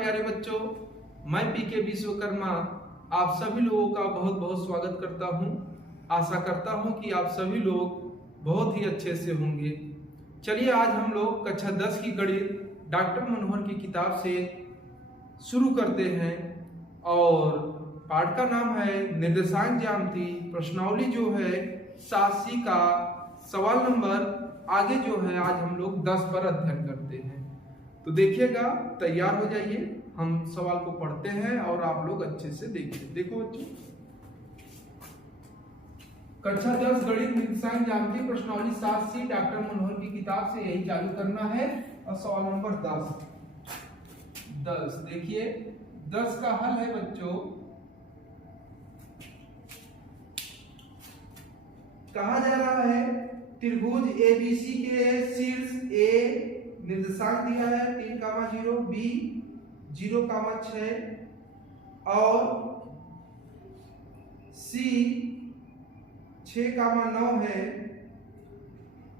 प्यारे बच्चों, मैं पीके विश्वकर्मा आप सभी लोगों का बहुत बहुत स्वागत करता हूं। आशा करता हूं कि आप सभी लोग बहुत ही अच्छे से होंगे। चलिए आज हम लोग कक्षा 10 की गणित डॉक्टर मनोहर की किताब से शुरू करते हैं और पाठ का नाम है निर्देशांक ज्यामिति। प्रश्नावली जो है 7C का सवाल नंबर आगे जो है आज हम लोग 10 पर अध्ययन करते हैं। तो देखिएगा, तैयार हो जाइए, हम सवाल को पढ़ते हैं और आप लोग अच्छे से देखिए। देखो बच्चों, कक्षा 10 गणित निर्देशांक ज्यामिति प्रश्नावली 7C डॉक्टर मनोहर की किताब से यही चालू करना है। और सवाल नंबर 10 देखिए, 10 का हल है बच्चों। कहा जा रहा है त्रिभुज ABC के शीर्ष A निर्देशांक दिया है 3,0, B 0,6 और C 6,9 है।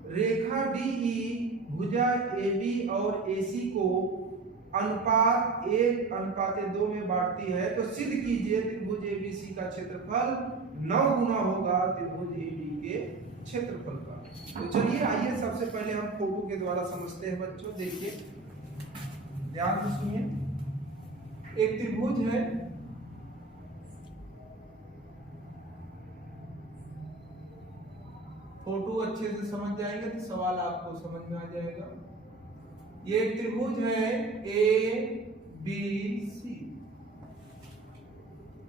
रेखा DE भुजा AB और AC को अनुपात 1:2 में बांटती है। तो सिद्ध कीजिए त्रिभुज ABC का क्षेत्रफल 9 गुना होगा त्रिभुज AB के क्षेत्रफल का। तो चलिए आइए सबसे पहले हम फोटो के द्वारा समझते हैं बच्चों। देखिए, ध्यान से सुनिए। एक त्रिभुज है, फोटो अच्छे से समझ जाएंगे तो सवाल आपको समझ में आ जाएगा। ये एक त्रिभुज है ABC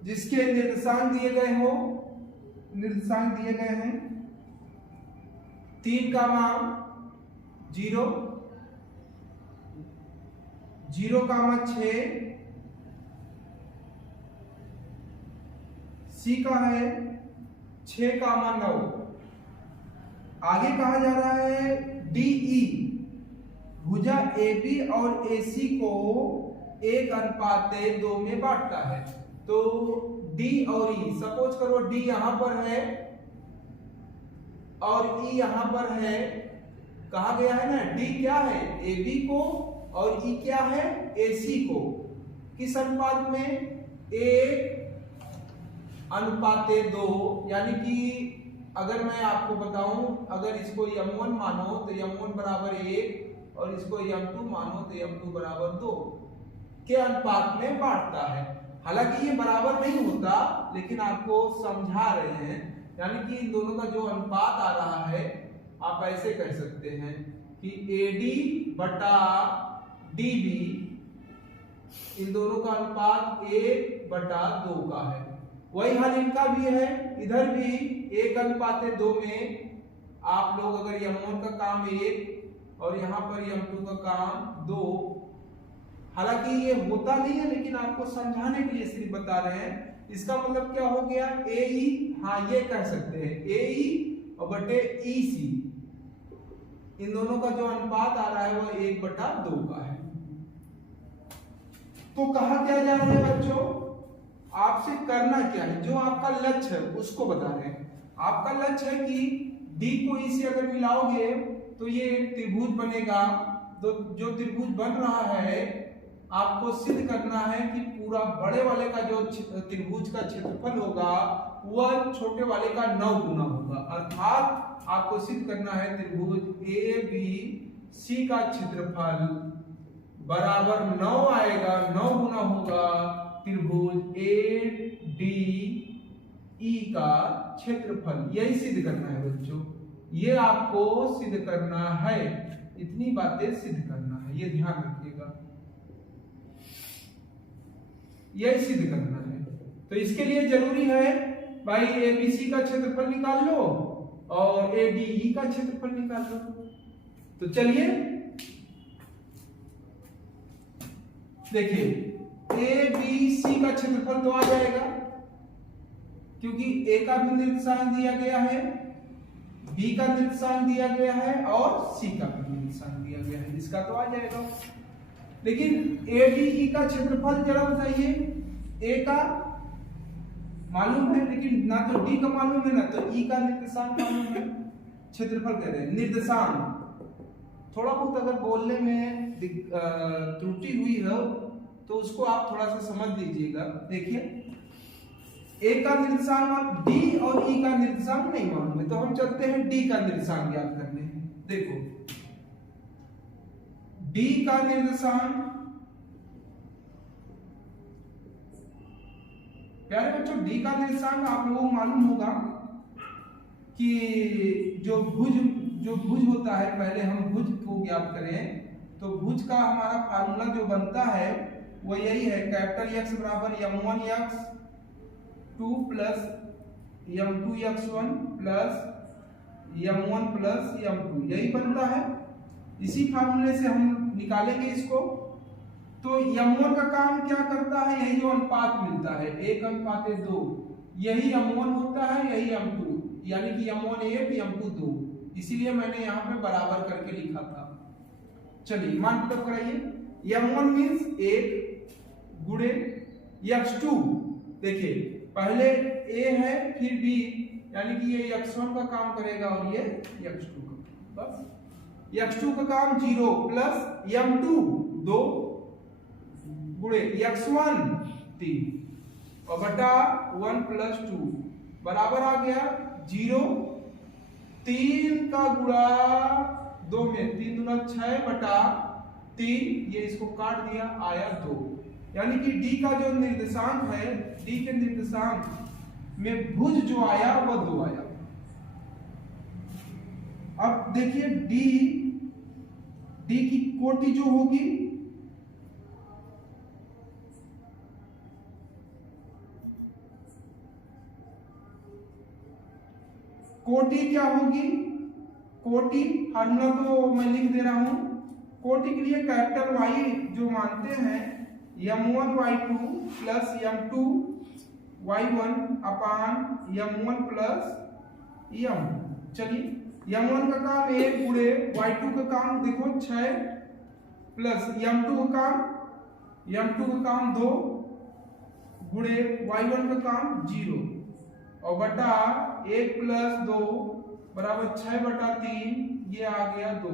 जिसके निर्देशांक दिए गए हो, निर्देशांक दिए गए हैं 3,0, 0,6, C का है 6,9। आगे कहा जा रहा है DE भुजा AB और AC को 1:2 में बांटता है। तो D और E, सपोज करो D यहां पर है और E यहां पर है। कहा गया है ना, D क्या है AB को और E क्या है AC को। किस अनुपात में? 1:2। यानी कि अगर मैं आपको बताऊं, अगर इसको M1 मानो तो M1 बराबर 1 और इसको M2 मानो तो M2 बराबर 2 के अनुपात में बांटता है। हालांकि ये बराबर नहीं होता, लेकिन आपको समझा रहे हैं। यानी कि इन दोनों का जो अनुपात आ रहा है, आप ऐसे कह सकते हैं कि AD बटा DB, इन दोनों का अनुपात 1:2 का है। वही हाल इनका भी है। इधर भी 1:2 में आप लोग अगर M1 का काम 1 और यहाँ पर M2 का काम 2। हालांकि ये होता नहीं है, लेकिन आपको समझाने के लिए सिर्फ बता रहे हैं। इसका मतलब क्या हो गया? AE, हाँ ये कह सकते हैं AE और बटे EC, इन दोनों का जो अनुपात आ रहा है वो 1:2 का है। तो कहा क्या जा रहा है बच्चों, आपसे करना क्या है, जो आपका लक्ष्य है उसको बता रहे हैं। आपका लक्ष्य है कि D को E से अगर मिलाओगे तो ये एक त्रिभुज बनेगा। तो जो त्रिभुज बन रहा है, आपको सिद्ध करना है कि पूरा बड़े वाले का जो त्रिभुज का क्षेत्रफल होगा वह छोटे वाले का 9 गुना होगा। अर्थात आपको सिद्ध करना है त्रिभुज ABC का क्षेत्रफल बराबर 9 आएगा, 9 गुना होगा त्रिभुज ADE का क्षेत्रफल। यही सिद्ध करना है बच्चों, ये आपको सिद्ध करना है। इतनी बातें सिद्ध करना है, ये ध्यान रखिएगा, यही सिद्ध करना है। तो इसके लिए जरूरी है भाई ABC का क्षेत्रफल निकाल लो और ADE का क्षेत्रफल निकाल लो। तो चलिए देखिए, ABC का क्षेत्रफल तो आ जाएगा क्योंकि A का भी निर्देशांक दिया गया है, B का निर्देशांक दिया गया है और C का भी निर्देशांक दिया गया है, इसका तो आ जाएगा। लेकिन ADE का क्षेत्रफल जरा बताइए। A का मालूम है, लेकिन ना तो D का मालूम है ना तो E का निर्देशांक मालूम है। क्षेत्रफल कह रहे हैं, निर्देशांक। थोड़ा बहुत अगर बोलने में त्रुटि हुई हो तो उसको आप थोड़ा सा समझ लीजिएगा। देखिए ए का निर्देशांक डी और ई का निर्देशांक नहीं मालूम है, तो हम चलते हैं डी का निर्देशांक ज्ञात करने। देखो डी का निर्देशांक, प्यारे बच्चों डी का निर्देशांक आप लोगों को मालूम होगा कि जो भुज होता है, पहले हम भुज को ज्ञात करें तो भुज का हमारा फार्मूला जो बनता है वो यही है, कैपिटल एक्स बराबर m1x2 plus m2x1 plus m1 plus m2, यही बनता है। इसी फार्मूले से हम निकालेंगे इसको। तो m1 का काम क्या करता है, यही जो अनुपात मिलता है 1:2, यही m1 होता है, यही m2, यानी कि m1 1 m2 2, इसीलिए मैंने यहाँ पे बराबर करके लिखा था। चलिए मान पुटअप कराइए। m1 मींस 1 गुणे x2, देखिए पहले a है फिर b, यानी कि ये x1 का काम करेगा और ये x2 का, बस x2 का काम 0 प्लस m2 2 गुणे x1 3 और बटा 1 प्लस 2 बराबर आ गया 0, 3 का गुणा 2 में 3 दूना 6 बटा 3, ये इसको काट दिया आया 2, यानी कि डी का जो निर्देशांक है, डी के निर्देशांक में भुज जो आया वह 2 आया। अब देखिए डी की कोटि जो होगी कोटि क्या होगी, कोटि फार्मूला तो मैं लिख दे रहा हूं। कोटि के लिए कैपिटल वाई जो मानते हैं m1 y2 plus m2 y1 अपान m1 प्लस m। चलिए m1 का काम 1 गुणे y2 का काम देखो 6 प्लस m2 का काम 2 गुणे y1 का काम 0 और बटा 1 प्लस 2 बराबर 6 बटा 3, ये आ गया 2,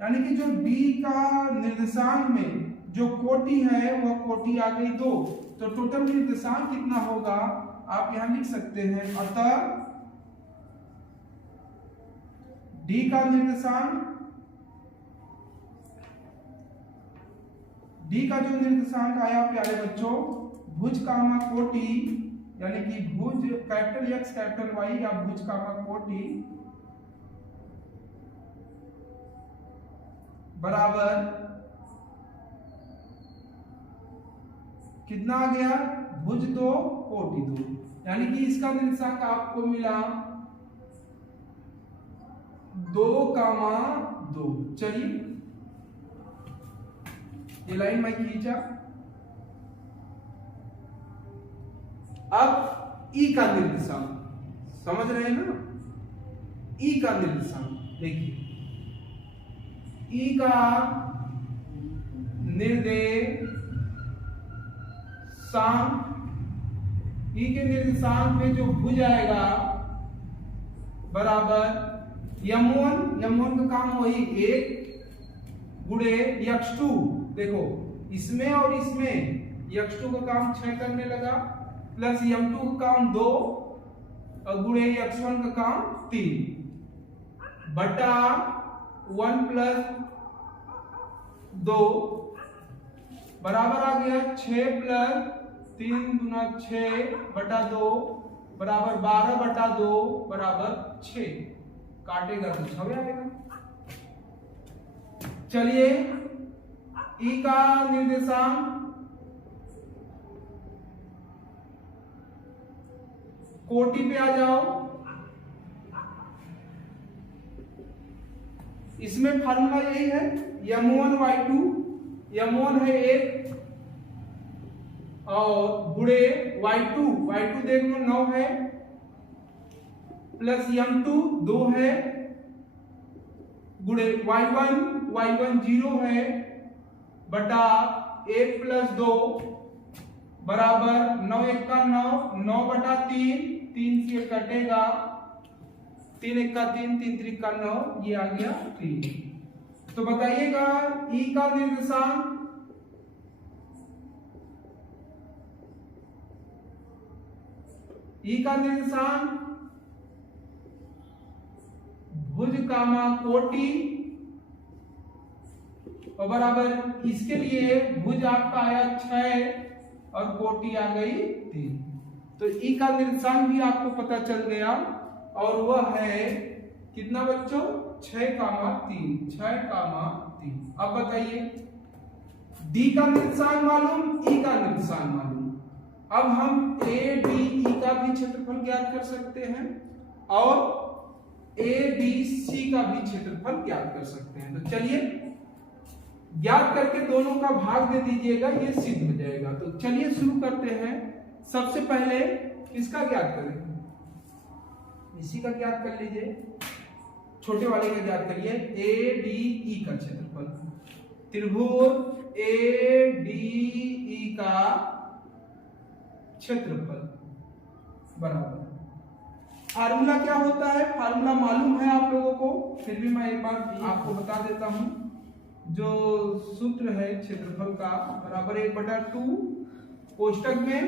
यानी कि जो डी का निर्देशांक में जो कोटि है वह कोटि आ गई 2। तो टोटल निर्देशांक कितना होगा आप यहां लिख सकते हैं। अतः डी का जो निर्देशांक आया प्यारे बच्चों, भुज कामा कोटि, यानी कि भुज कैपिटल एक्स कैपिटल वाई या भुज कामा कोटि बराबर कितना आ गया, भुज 2 कोटि 2, यानी कि इसका निर्देशांक आपको मिला 2,2। चलिए ये लाइन मैं खींचा। अब ई का निर्देशांक समझ रहे हैं ना, ई का निर्देशांक देखिए, ई का निर्देशांक, ई के निर्देशांक में जो भुज आएगा बराबर m1 का काम वही 1 गुणे x2, देखो इसमें और इसमें x2 का काम 6 करने लगा प्लस m2 का काम 2 और गुणे x1 का काम 3 बटा 1 प्लस 2 बराबर आ गया 6 प्लस 3 दूना 6 बटा 2 बराबर 12 बटा 2 बराबर 6, काटेगा तो 6 आएगा। चलिए ई का निर्देशांक कोटि पे आ जाओ। इसमें फार्मूला यही है m1 y2, m1 है 1 और गुणे y2 देख लो 9 है प्लस m2 2 है गुणे y1 0 है बटा 1 प्लस 2 बराबर 9 1 का 9 बटा 3 से कटेगा 3 1 का 3 3 3 का 9, ये आ गया 3। तो बताइएगा ई का निर्देशांक ई का निर्देशांक भुज कामा कोटि और बराबर इसके लिए भुज आपका आया 6 और कोटि आ गई 3। तो ई का निर्देशांक भी आपको पता चल गया और वह है कितना बच्चों 6, 3 6, 3। अब बताइए डी का निर्देशांक मालूम, ई का निर्देशांक मालूम। अब हम ए डी ई का भी क्षेत्रफल ज्ञात कर सकते हैं और ए बी सी का भी क्षेत्रफल ज्ञात कर सकते हैं। तो चलिए ज्ञात करके दोनों का भाग दे दीजिएगा, ये सिद्ध हो जाएगा। तो चलिए शुरू करते हैं। सबसे पहले किसका ज्ञात करेंगे, इसी का ज्ञात कर लीजिए, छोटे वाले का ज्ञात करिए। ए डी ई का क्षेत्रफल, त्रिभुज ए डी ई का क्षेत्रफल बराबर, फार्मूला क्या होता है, फार्मूला मालूम है आप लोगों को, फिर भी मैं एक बार आपको बता देता हूं। जो सूत्र है क्षेत्रफल का बराबर 1/2 कोष्टक में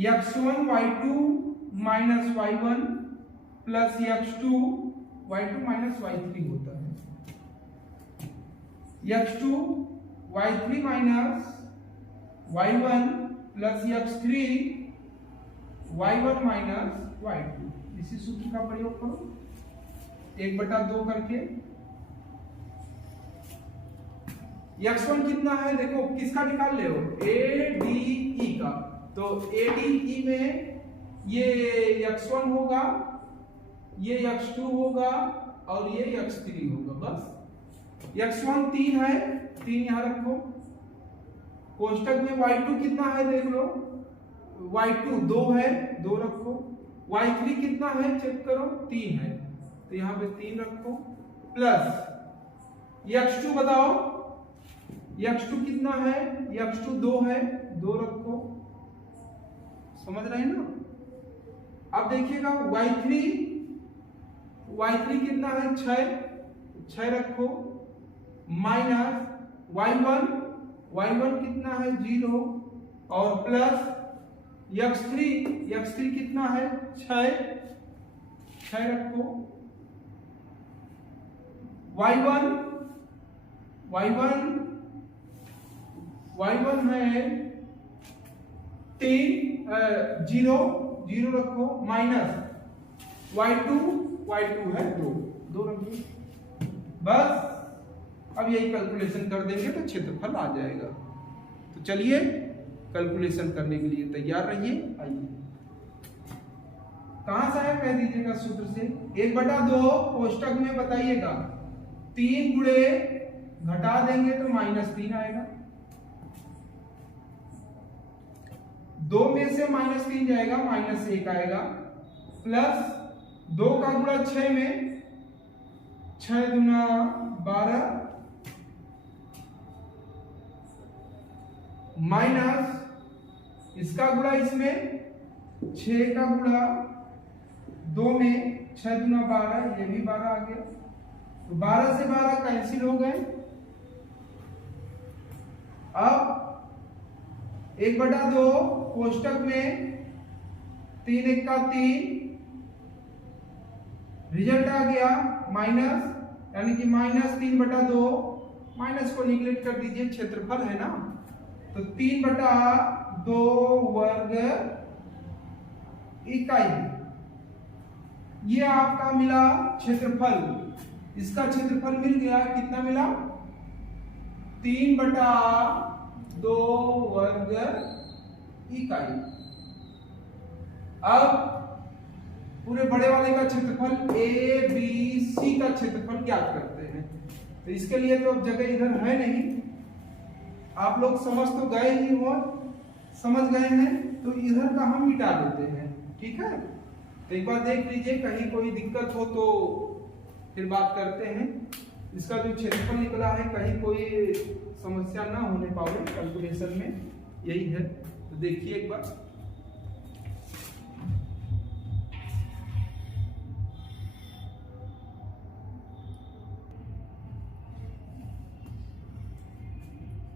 x1 y2 minus y1 plus x2 y2 minus y3 होता है, x2 y3 minus y1 plus x3 y1 minus y2। इसी सूत्र का प्रयोग करो 1/2 करके। x1 कितना है देखो, किसका निकाल ले हो, ए डी ई का। तो ए डी ई में ये x1 होगा, ये x2 होगा और ये x3 होगा। बस x1 3 है, 3 यहां रखो। कोष्टक में y2 कितना है देख लो, y2 2 है, 2 रखो। y3 कितना है चेक करो, 3 है, तो यहां पे 3 रखो। प्लस x2 बताओ, x2 कितना है, x2 2 है, 2 रखो। समझ रहे हैं ना। अब देखिएगा y3 कितना है 6 रखो, माइनस y1 कितना है 0 और प्लस x3 कितना है 6 रखो। y1 है 3 0 रखो, माइनस y2 है 2 रखो। बस अब यही कैलकुलेशन कर देंगे तो क्षेत्रफल आ जाएगा। तो चलिए कैलकुलेशन करने के लिए तैयार रहिए। आइए कहां से है कह दीजिएगा सूत्र से, 1/2 कोष्टक में बताइएगा 3 गुणे घटा देंगे तो -3 आएगा, 2 में से -3 जाएगा, -1 आएगा, प्लस 2 का गुणा 6 में 6 दूना 12 माइनस इसका गुणा इसमें 6 का गुणा 2 में 6 दूना 12, ये भी 12 आ गया। तो 12 से 12 कैंसिल हो गए। अब 1/2 कोष्टक में 3 1 का 3, रिजल्ट आ गया माइनस, यानी कि -3/2, माइनस को निगलेक्ट कर दीजिए, क्षेत्रफल है ना। तो 3/2 वर्ग इकाई, ये आपका मिला क्षेत्रफल। इसका क्षेत्रफल मिल गया, कितना मिला 3/2 वर्ग इकाई। अब पूरे बड़े वाले का क्षेत्रफल ए बी सी का क्षेत्रफल ज्ञात करते हैं। तो इसके लिए तो अब जगह इधर है नहीं, आप लोग समझ तो गए ही हो, समझ गए हैं, तो इधर का हम मिटा देते हैं, ठीक है। तो एक बार देख लीजिए, कहीं कोई दिक्कत हो तो फिर बात करते हैं। इसका जो क्षेत्रफल निकला है, कहीं कोई समस्या ना होने पाए कैलकुलेशन में, यही है। तो देखिए एक बार,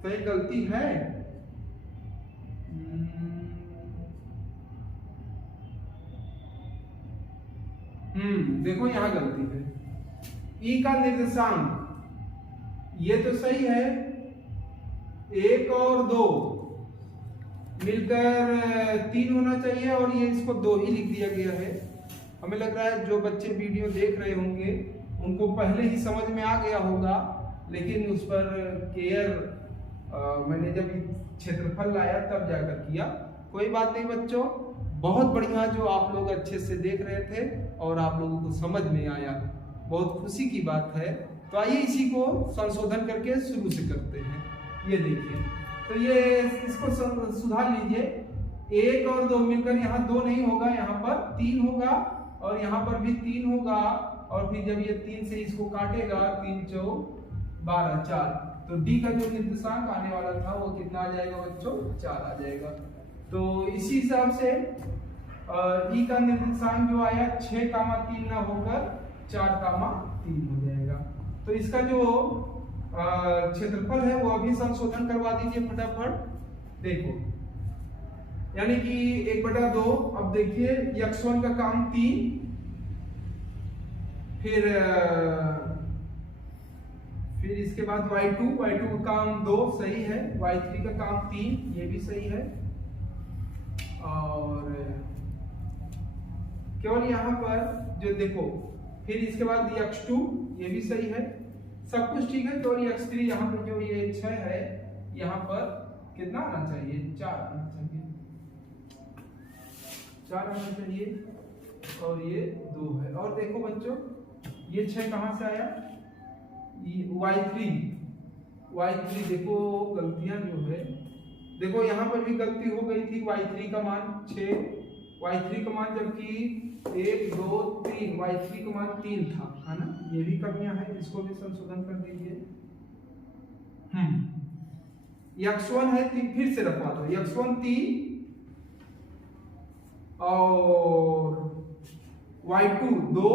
कहीं गलती है, देखो यहाँ गलती है। ई का निर्देशांक ये तो सही है, 1 और 2 मिलकर 3 होना चाहिए, और ये इसको 2 ही लिख दिया गया है। हमें लग रहा है जो बच्चे वीडियो देख रहे होंगे उनको पहले ही समझ में आ गया होगा, लेकिन उस पर केयर मैंने जब क्षेत्रफल लाया तब जाकर किया। कोई बात नहीं बच्चों, बहुत बढ़िया जो आप लोग अच्छे से देख रहे थे और आप लोगों को समझ में आया, बहुत खुशी की बात है। तो आइए इसी को संशोधन करके शुरू से करते हैं। ये देखिए, तो ये इसको सुधार लीजिए। 1 और 2 मिलकर यहाँ 2 नहीं होगा, यहाँ पर 3 होगा, और यहाँ पर भी 3 होगा, और फिर जब ये 3 से इसको काटेगा 3 चौ 12 4, तो डी का जो निर्देशांक आने वाला था वो कितना आ जाएगा बच्चों? 4 आ जाएगा। तो इसी हिसाब से ई का निर्देशांक जो आया 6,3 ना होकर 4,3 हो जाएगा। तो इसका जो क्षेत्रफल है वो अभी संशोधन करवा दीजिए फटाफट। देखो, यानी कि 1/2। अब देखिए x1 का काम 3, फिर इसके बाद y2 का काम 2 सही है, y3 का काम 3 ये भी सही है, और केवल यहाँ पर जो देखो, फिर इसके बाद x2 ये भी सही है, सब कुछ ठीक है। केवल x3 यहाँ पर जो ये 6 है, यहाँ पर कितना आना चाहिए? 4 आना चाहिए, 4 आना चाहिए, और ये 2 है। और देखो बच्चों, ये 6 कहाँ से आया? y3 देखो गलतियां जो है, देखो यहाँ पर भी गलती हो गई थी। y3 का मान 6, y3 का मान जबकि 1 2 3, y3 का मान 3 था, है ना? ये भी कमियां हैं, इसको भी संशोधन कर दीजिए। x1 है 3, फिर से रखवा दो, x1 3 और y2 2,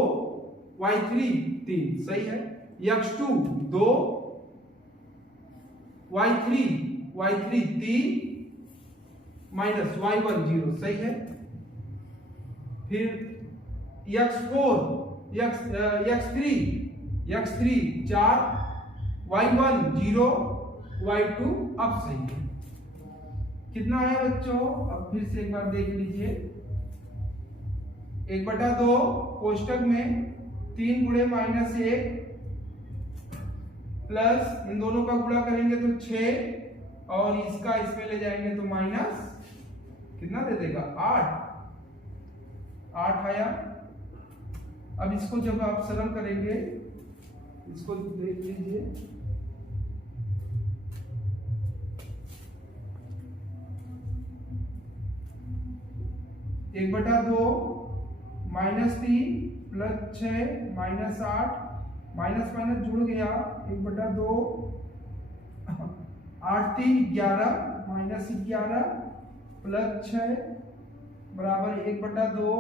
y3 3 सही है। x2 2, y3 3 माइनस y1 0 सही है। फिर x3 4, y1 0, y2 अब सही है। कितना है बच्चों? अब फिर से एक बार देख लीजिए। 1/2 कोष्टक में 3 गुणे -1 प्लस इन दोनों का गुणा करेंगे तो 6, और इसका इसमें ले जाएंगे तो माइनस कितना दे देगा? 8 आया। अब इसको जब आप सरल करेंगे, इसको देख लीजिए, एक बटा 2 -3 प्लस 6 -8, माइनस माइनस जुड़ गया, 1/2 8 3 11 -11 प्लस 6 बराबर 1/2,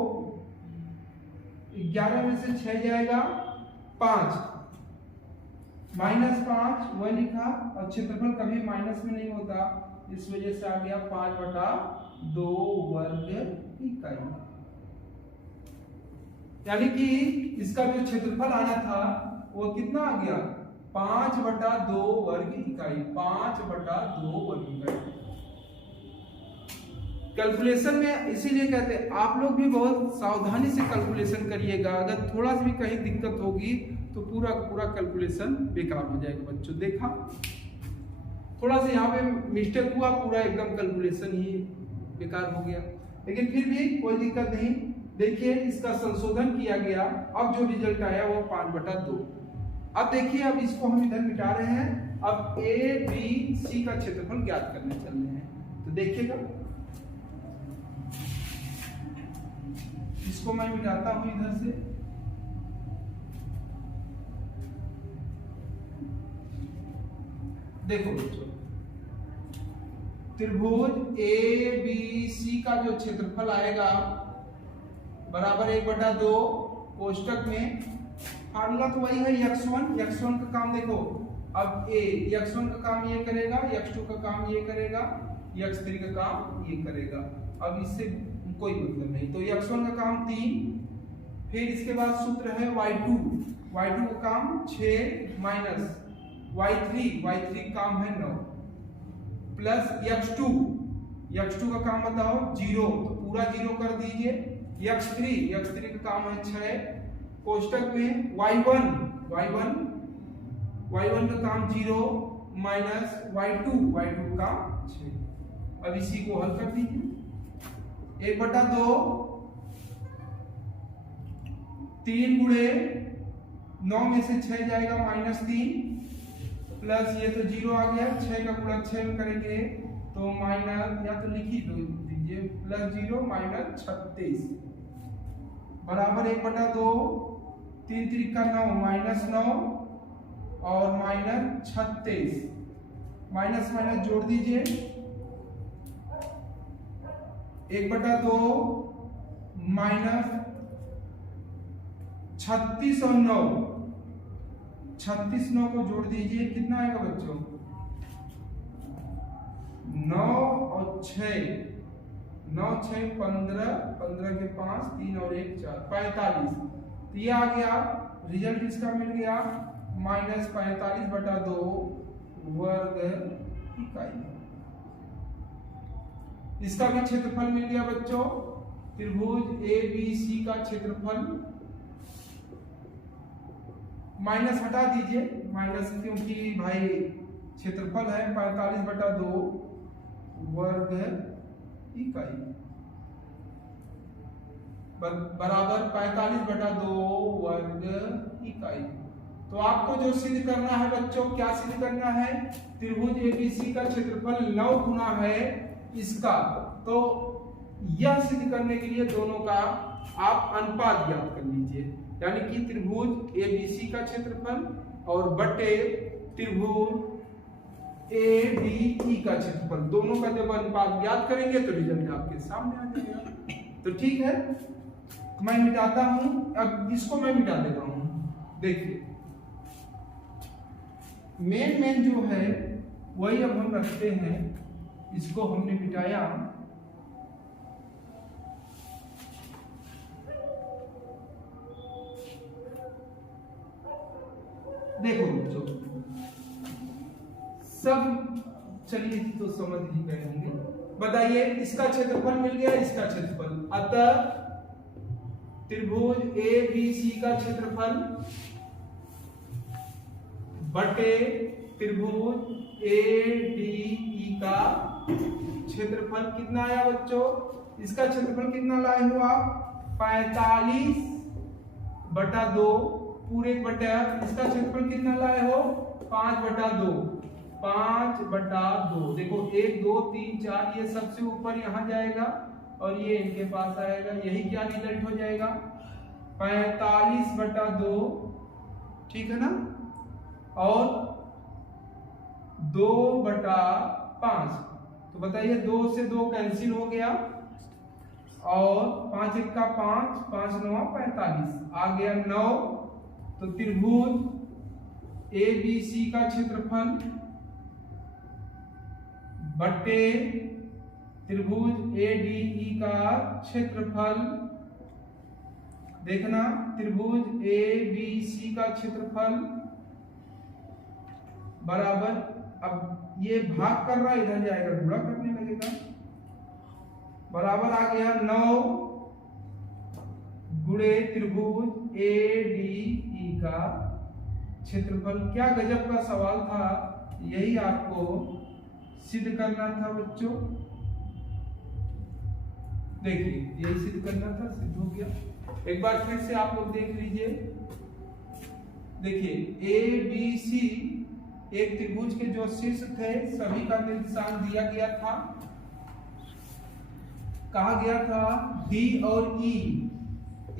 11 में से 6 जाएगा 5, -5 वह लिखा, और क्षेत्रफल कभी माइनस में नहीं होता, इस वजह से आ गया 5/2 वर्ग इकाई। यानी कि इसका जो क्षेत्रफल आना था वो कितना आ गया? 5/2 वर्ग इकाई, 5/2 वर्ग इकाई। कैलकुलेशन में इसीलिए कहते हैं आप लोग भी बहुत सावधानी से कैलकुलेशन करिएगा, अगर थोड़ा सा भी कहीं दिक्कत होगी तो पूरा पूरा कैलकुलेशन बेकार हो जाएगा बच्चों। देखा, थोड़ा सा यहाँ पे मिस्टेक हुआ, पूरा एकदम कैलकुलेशन ही बेकार हो गया, लेकिन फिर भी कोई दिक्कत नहीं। देखिए इसका संशोधन किया गया, अब जो रिजल्ट आया वो 5/2। अब देखिए, अब इसको हम इधर मिटा रहे हैं, अब ए बी सी का क्षेत्रफल ज्ञात करने चल रहे हैं। तो देखिएगा, इसको मैं मिटाता हूं इधर से, देखो बच्चों, त्रिभुज ए बी सी का जो क्षेत्रफल आएगा बराबर 1/2 कोष्टक में, फार्मूला तो वही है x1 का काम देखो, अब x1 का काम ये करेगा, x2 का काम ये करेगा, x3 का काम ये करेगा। अब इससे कोई मतलब नहीं, तो x1 का काम 3, फिर इसके बाद सूत्र है y2 का काम 6 माइनस y3 का काम है 9 प्लस x2 का काम बताओ 0, तो पूरा 0 कर दीजिए। x3 का काम है 6, कोष्टक में y1 का काम 0 माइनस y2 का 6। अब इसी को हल कर दीजिए। 1/2 3 गुणे 9 में से 6 जाएगा -3 प्लस ये तो 0 आ गया, 6 का गुणा 6 में करेंगे तो माइनस, या तो लिख ही दीजिए प्लस 0 माइनस 36 बराबर 1/2 3 3 का 9 -9 और माइनस 36 माइनस माइनस जोड़ दीजिए 1/2 माइनस 36 और 9 36 9 को जोड़ दीजिए, कितना आएगा बच्चों 9 और 6 9 6 15 15 के 5 3 और 1 4 45। तो ये आ गया रिजल्ट इसका मिल गया -45/2 वर्ग इकाई। इसका भी क्षेत्रफल मिल गया बच्चों। त्रिभुज ABC का क्षेत्रफल माइनस हटा दीजिए, माइनस क्योंकि भाई क्षेत्रफल है 45/2 वर्ग इकाई बराबर 45/2 वर्ग इकाई। तो आपको जो सिद्ध करना है बच्चों, क्या सिद्ध करना है, त्रिभुज ABC का क्षेत्रफल 9 गुना है इसका। तो यह सिद्ध करने के लिए दोनों का आप अनुपात ज्ञात कर लीजिए, यानी कि त्रिभुज ABC का क्षेत्रफल और बटे त्रिभुज ADE का क्षेत्रफल, दोनों का जब अनुपात ज्ञात करेंगे तो रिजल्ट आपके सामने आ जाएगा। तो ठीक है, मैं मिटाता हूं, अब इसको मैं मिटा देता हूं। देखिए मेन जो है वही अब हम रखते हैं, इसको हमने मिटाया। देखो बच्चों सब, चलिए तो समझ ही गए होंगे। बताइए इसका क्षेत्रफल मिल गया, इसका क्षेत्रफल, अतः त्रिभुज ABC का क्षेत्रफल बटे त्रिभुज ADE का क्षेत्रफल कितना आया बच्चों, इसका क्षेत्रफल कितना लाए हो आप 45/2 पूरे बटा, इसका क्षेत्रफल कितना लाए हो 5/2 5/2। देखो 1 2 3 4 ये सबसे ऊपर यहां जाएगा और ये इनके पास आएगा, यही क्या रिजल्ट हो जाएगा 45/2, ठीक है ना, और 2/5। तो बताइए 2 से 2 कैंसिल हो गया और 5 1 का 5 5 9 45 आ गया 9। तो त्रिभुज ABC का क्षेत्रफल बटे त्रिभुज ADE का क्षेत्रफल, देखना त्रिभुज ABC का क्षेत्रफल बराबर, अब ये भाग कर रहा है इधर जाएगा गुणा करने लगेगा, बराबर आ गया 9 गुणे त्रिभुज ADE का क्षेत्रफल। क्या गजब का सवाल था, यही आपको सिद्ध करना था बच्चों। देखिए यही सिद्ध करना था, सिद्ध हो गया। एक बार फिर से आप लोग देख लीजिए। देखिए ABC एक त्रिभुज के जो शीर्ष थे सभी का निर्देशांक दिया गया था, कहा गया था D और E,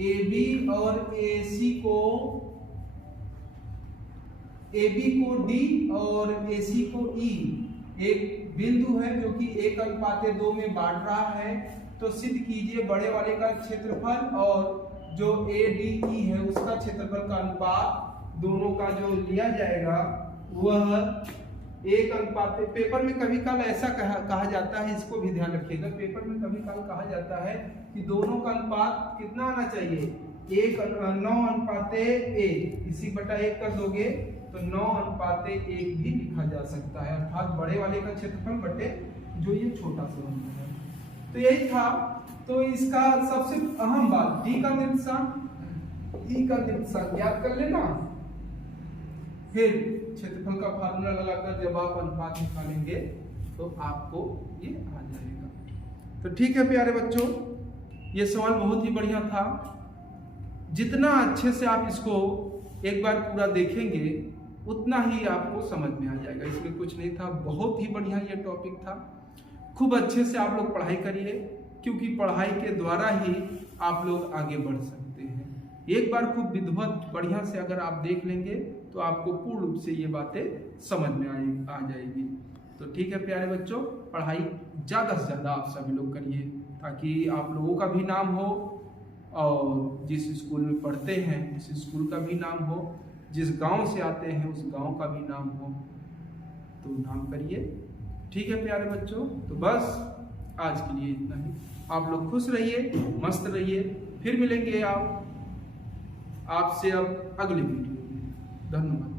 AB और AC को, AB को D और AC को E एक बिंदु है जो कि 1:2 में बांट रहा है। तो सिद्ध कीजिए बड़े वाले का क्षेत्रफल और जो ADE है उसका क्षेत्रफल का अनुपात, दोनों का जो लिया जाएगा वह 1:। पेपर में कभी काल ऐसा कहा जाता है, इसको भी ध्यान रखिएगा, पेपर में कभी काल कहा जाता है कि दोनों का अनुपात कितना आना चाहिए 9:1, इसी बटा 1 कर दोगे तो 9:1 भी लिखा जा सकता है, अर्थात बड़े वाले का क्षेत्रफल बटे जो ये छोटा सा बनता है। तो यही था। तो इसका सबसे अहम बात ई का निर्देशांक याद कर लेना। फिर क्षेत्रफल का फार्मूला लगाकर जब आप अनुपात निकालेंगे तो आपको ये आ जाएगा। तो ठीक है प्यारे बच्चों, ये सवाल बहुत ही बढ़िया था। जितना अच्छे से आप इसको एक बार पूरा देखेंगे उतना ही आपको समझ में आ जाएगा। इसमें कुछ नहीं था, बहुत ही बढ़िया ये टॉपिक था। खूब अच्छे से आप लोग पढ़ाई करिए, क्योंकि पढ़ाई के द्वारा ही आप लोग आगे बढ़ सकते हैं। एक बार खूब विधिवत बढ़िया से अगर आप देख लेंगे तो आपको पूर्ण रूप से ये बातें समझ में आ जाएगी। तो ठीक है प्यारे बच्चों, पढ़ाई ज़्यादा से ज़्यादा आप सभी लोग करिए, ताकि आप लोगों का भी नाम हो और जिस स्कूल में पढ़ते हैं उस स्कूल का भी नाम हो, जिस गांव से आते हैं उस गांव का भी नाम हो। तो नाम करिए। ठीक है प्यारे बच्चों, तो बस आज के लिए इतना ही। आप लोग खुश रहिए, मस्त रहिए। फिर मिलेंगे आपसे अब अगले वीडियो में। धन्यवाद।